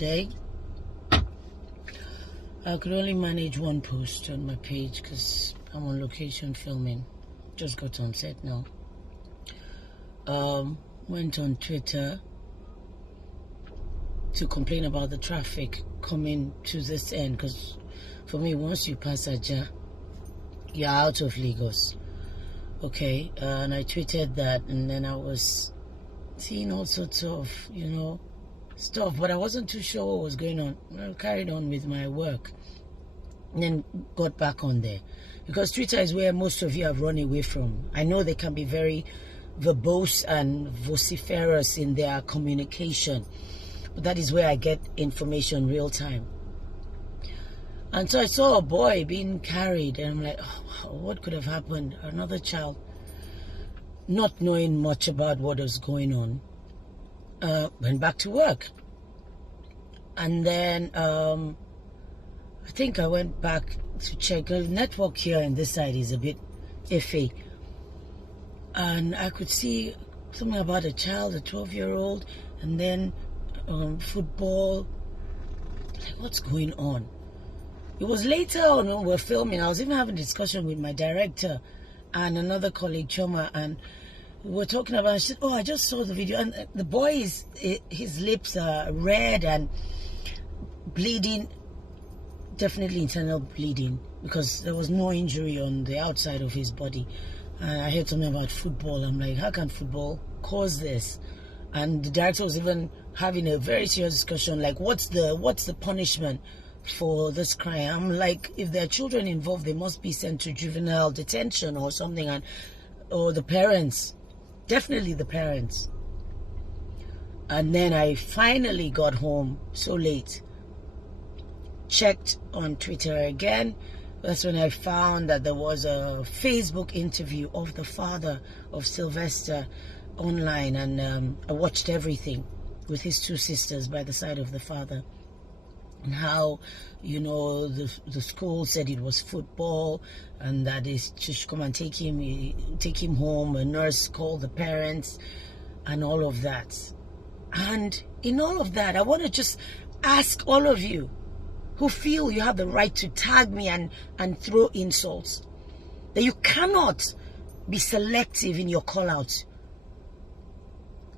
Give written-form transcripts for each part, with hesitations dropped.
today. I could only manage one post on my page because I'm on location filming. Just got on set now. Went on Twitter to complain about the traffic coming to this end, because for me, once you pass Aja, you're out of Lagos. Okay, and I tweeted that, and then I was seeing all sorts of, stuff, but I wasn't too sure what was going on. I carried on with my work and then got back on there, because Twitter is where most of you have run away from. I know they can be very verbose and vociferous in their communication, but that is where I get information real time. And so I saw a boy being carried, and I'm like, oh, what could have happened? Another child, not knowing much about what was going on, went back to work. And then I think I went back to check. The network here on this side is a bit iffy. And I could see something about a child, a 12-year-old, and then football. Like, what's going on? It was later on when we were filming. I was even having a discussion with my director and another colleague, Choma, and we were talking about it. She said, oh, I just saw the video, and the boy, his lips are red and bleeding, definitely internal bleeding, because there was no injury on the outside of his body. And I heard something about football. I'm like, how can football cause this? And the director was even having a very serious discussion, like, what's the punishment for this crime? I'm like, if there are children involved, they must be sent to juvenile detention or something, or the parents, definitely the parents. And then I finally got home so late, checked on Twitter again. That's when I found that there was a Facebook interview of the father of Sylvester online, and I watched everything with his two sisters by the side of the father. And how, the school said it was football, and that they should come and take him home. A nurse called the parents, and all of that. And in all of that, I want to just ask all of you who feel you have the right to tag me and throw insults, that you cannot be selective in your call-outs.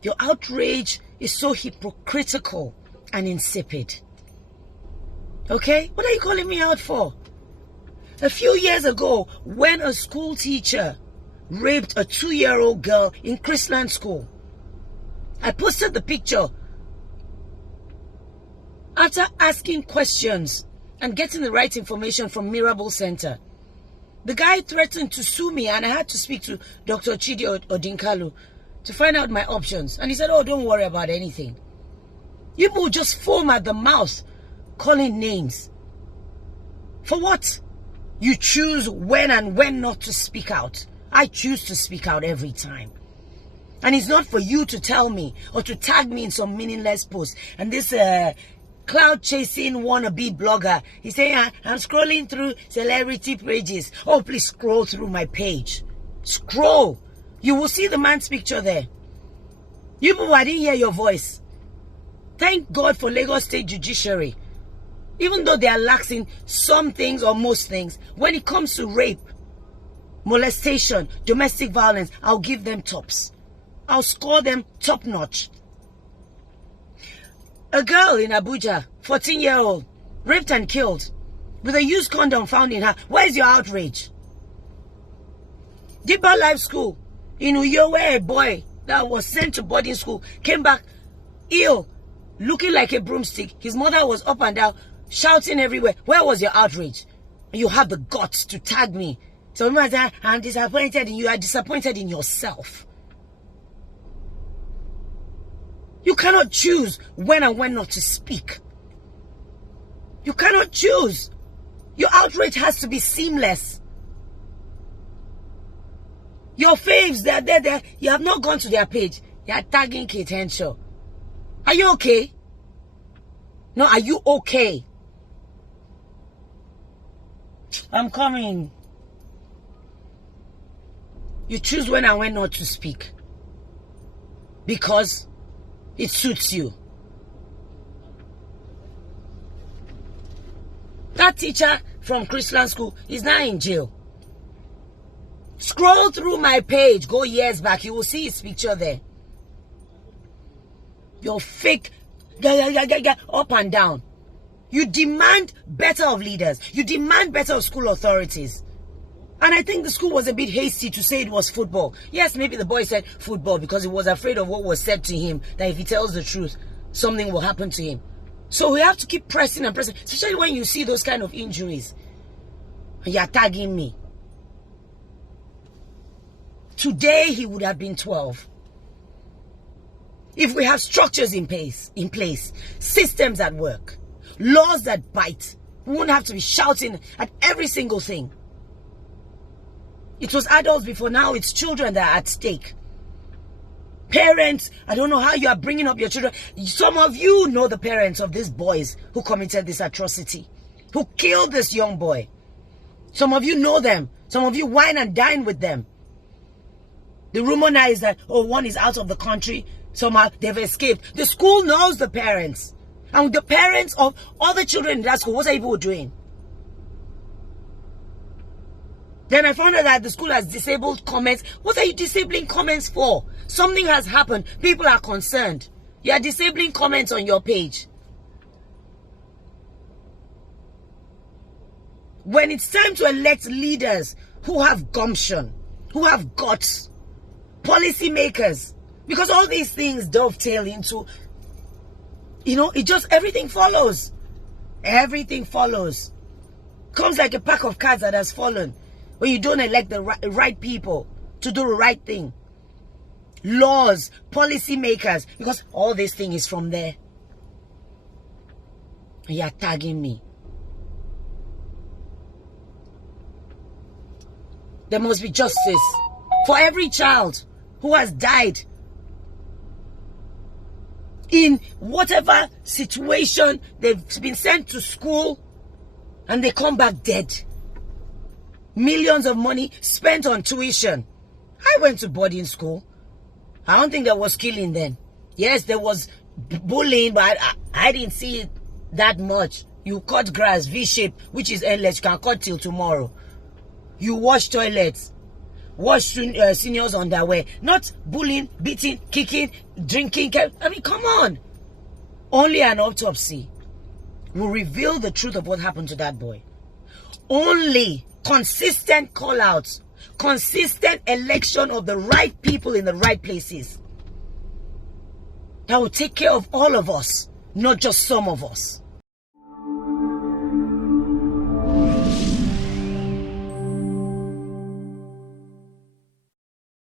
Your outrage is so hypocritical and insipid. Okay? What are you calling me out for? A few years ago, when a school teacher raped a 2-year-old girl in Chrisland School, I posted the picture after asking questions and getting the right information from Mirabel Center. The guy threatened to sue me, and I had to speak to Dr. Chidi Odinkalu to find out my options. And he said, oh, don't worry about anything. You people just foam at the mouth, calling names. For what? You choose when and when not to speak out. I choose to speak out every time. And it's not for you to tell me or to tag me in some meaningless post. And this cloud chasing wannabe blogger, he's saying, I'm scrolling through celebrity pages. Oh, please scroll through my page. Scroll. You will see the man's picture there. You people, I didn't hear your voice. Thank God for Lagos State Judiciary. Even though they are laxing some things or most things, when it comes to rape, molestation, domestic violence, I'll give them tops. I'll score them top notch. A girl in Abuja, 14-year-old, raped and killed with a used condom found in her. Where's your outrage? Deeper Life School in Uyo, where a boy that was sent to boarding school came back ill, looking like a broomstick. His mother was up and down, shouting everywhere. Where was your outrage? You have the guts to tag me. So I'm disappointed in you. Are disappointed in yourself. You cannot choose when and when not to speak. You cannot choose. Your outrage has to be seamless. Your faves, they're there. You have not gone to their page. They are tagging Kate Henshaw. Are you okay? No, are you okay? I'm coming. You choose when and when not to speak. Because it suits you. That teacher from Christian school is now in jail. Scroll through my page, go years back, you will see his picture there. You're fake, up and down. You demand better of leaders. You demand better of school authorities. And I think the school was a bit hasty to say it was football. Yes, maybe the boy said football because he was afraid of what was said to him, that if he tells the truth, something will happen to him. So we have to keep pressing and pressing, especially when you see those kind of injuries. And you're tagging me. Today he would have been 12. If we have structures in place, systems at work, laws that bite, we won't have to be shouting at every single thing. It was adults before, now it's children that are at stake. Parents, I don't know how you are bringing up your children. Some of you know the parents of these boys who committed this atrocity, who killed this young boy. Some of you know them. Some of you wine and dine with them. The rumor now is that, oh, one is out of the country. Somehow they've escaped. The school knows the parents. And the parents of other children in that school, what are people doing? Then I found out that the school has disabled comments. What are you disabling comments for? Something has happened. People are concerned. You are disabling comments on your page. When it's time to elect leaders who have gumption, who have guts, policy makers, because all these things dovetail into, it just, everything follows. Everything follows. Comes like a pack of cards that has fallen when you don't elect the right people to do the right thing. Laws, policy makers, because all this thing is from there. And you're tagging me. There must be justice for every child who has died in whatever situation. They've been sent to school and they come back dead. Millions of money spent on tuition. I went to boarding school. I don't think there was killing then. Yes, there was bullying, but I didn't see it that much. You cut grass, V-shape, which is endless. You can cut till tomorrow. You wash toilets. Wash seniors' underwear. Not bullying, beating, kicking, drinking. I mean, come on. Only an autopsy will reveal the truth of what happened to that boy. Only consistent call-outs, consistent election of the right people in the right places that will take care of all of us, not just some of us.